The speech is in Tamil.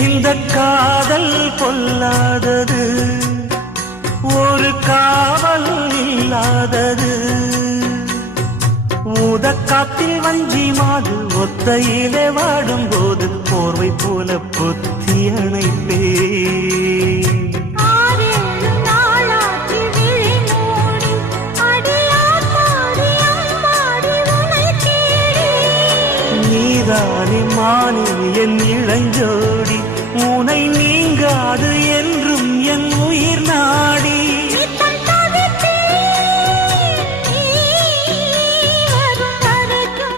இந்த காதல் பொல்லாதது, ஒரு காவல் இல்லாதது. ஊதக்காத்தில் வஞ்சி மாது ஒத்தையிலே வாடும் போது போர்வை போல பொத்தி அணைப்பே. நீதானே மானே என் இளஞ்சோடி, உனை நீங்காது என்று